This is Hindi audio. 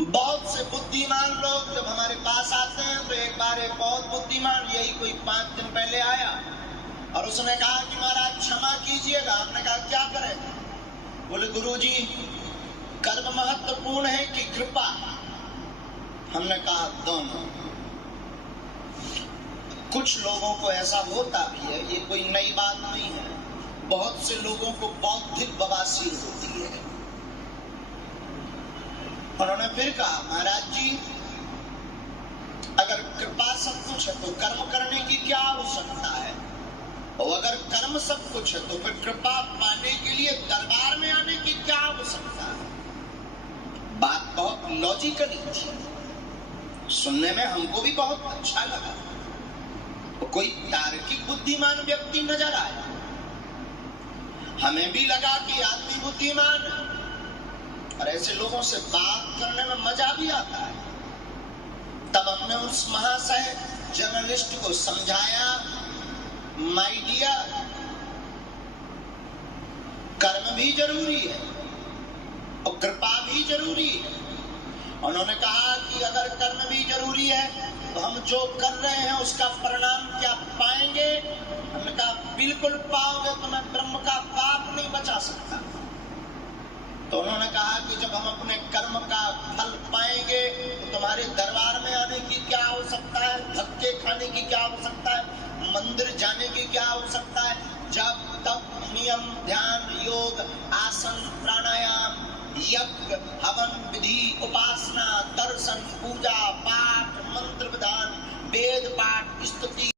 बहुत से बुद्धिमान लोग जब हमारे पास आते हैं तो एक बार एक बहुत बुद्धिमान यही कोई 5 दिन पहले आया और उसने कहा कि महाराज क्षमा कीजिएगा। हमने कहा क्या करें? बोले गुरुजी कर्म महत्वपूर्ण है कि कृपा? हमने कहा दोनों। कुछ लोगों को ऐसा होता भी है, ये कोई नई बात नहीं है। बहुत से लोगों को बौद्धिक बवासीर होती है। उन्होंने फिर कहा महाराज जी अगर कृपा सब कुछ है तो कर्म करने की क्या आवश्यकता है, और अगर कर्म सब कुछ है तो फिर कृपा पाने के लिए दरबार में आने की क्या आवश्यकता है? बात बहुत लॉजिकली थी, सुनने में हमको भी बहुत अच्छा लगा। तो कोई तार्किक बुद्धिमान व्यक्ति नजर आया, हमें भी लगा कि आदमी बुद्धिमान है और ऐसे लोगों से बात करने में मजा भी आता है। तब हमने उस महाशय जर्नलिस्ट को समझाया, माय डियर कर्म भी जरूरी है और कृपा भी जरूरी है। उन्होंने कहा कि अगर कर्म भी जरूरी है तो हम जो कर रहे हैं उसका परिणाम क्या पाएंगे? हमने कहा बिल्कुल पाओगे, तो मैं ब्रह्म का पाप नहीं बचा सकता। तो उन्होंने कहा कि जब हम अपने कर्म का फल पाएंगे तो तुम्हारे दरबार में आने की क्या आवश्यकता है, धक्के खाने की क्या आवश्यकता है, मंदिर जाने की क्या आवश्यकता है? जब तक नियम ध्यान योग आसन प्राणायाम यज्ञ हवन विधि उपासना दर्शन पूजा पाठ मंत्र विधान वेद पाठ स्तुति